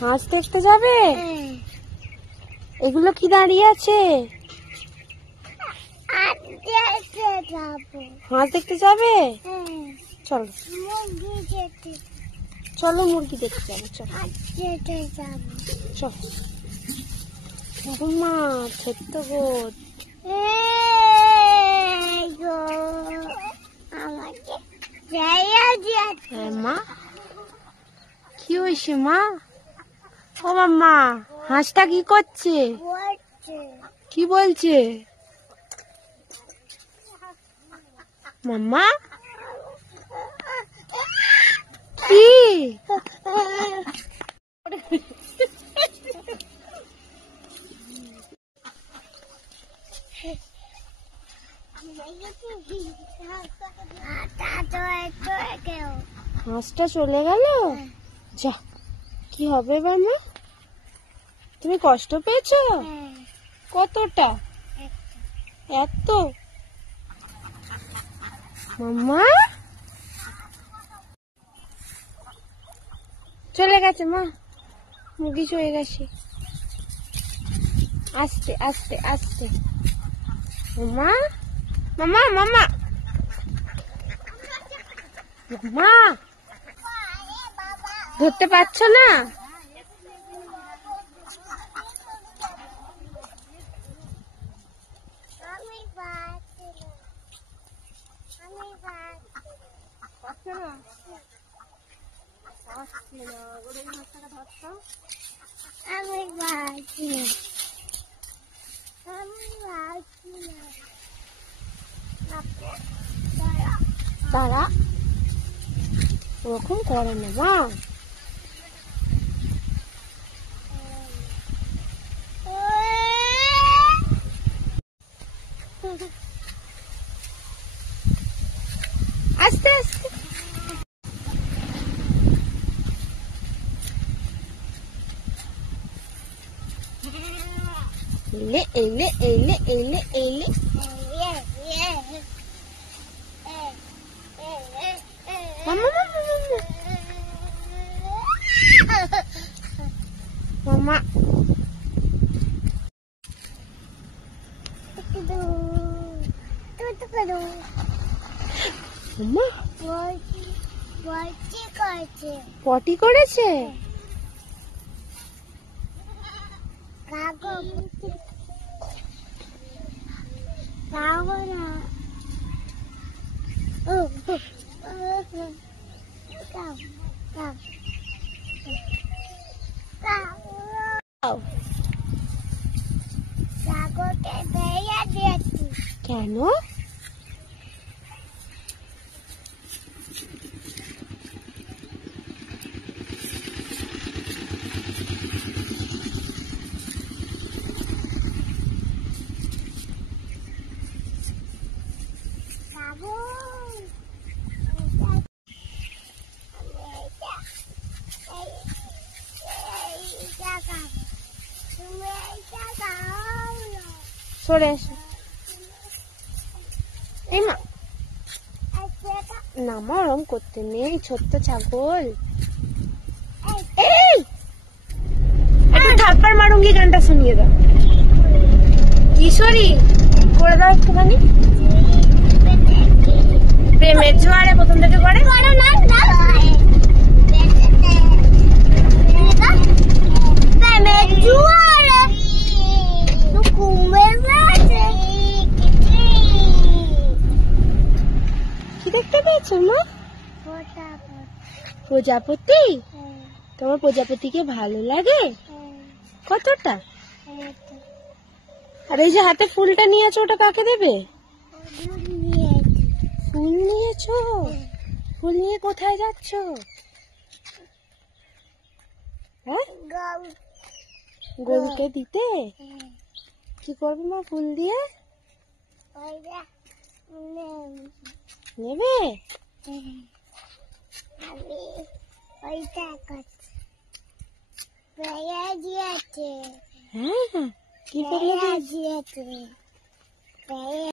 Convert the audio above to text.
হাঁস দেখতে যাবে? এগুলো কি দাঁড়িয়ে আছে? হাঁস দেখতে যাবে? চলো চলো মুরগি দেখতে যাবো। চলো চলো মা, ছোট্ট বোধ। মা কি হয়েছে মা? ও মাম্মা, হাঁসটা কি করছে? কি বলছে মাম্মা? কি হাঁসটা চলে গেল? যা, কি হবে মাম্মা? তুমি কষ্ট পেয়েছো? কতটা? এত? মাম্মা চলে গেছে মা, মুরগি চলে গেছে। আস্তে আস্তে আস্তে। মাম্মা মাম্মা মাম্মা মাম্মা, ধরতে পারছো না? তারা ওরকম করে না মা। আস্তে আস্তে। এলে এলে এলে এলে এলে। মামা পটি করেছে? কেন? সরে আসো। না মা, ওরম করতে নেই, ছোট্ট ছাগল। থাপ্পড় মারুঙ্গি গানটা শুনিয়ে দাও। কিশোরী করে দাও একটুখানি। প্রেমের জোয়ারে প্রথম থেকে করে। প্রেমের জোয়ারে কি দেখতে পেয়েছো মা? প্রজাপতি। তোমার প্রজাপতিকে ভালো লাগে? কতটা? আর এই যে হাতে ফুলটা নিয়েছো, ওটা কাকে দেবে? ফুল নিয়েছো? ফুল নিয়ে কোথায় যাচ্ছ? হ্যাঁ, গরুকে দিতে। কি করবে মা ফুল দিয়ে? নেবে? হ্যাঁ, কি করলে?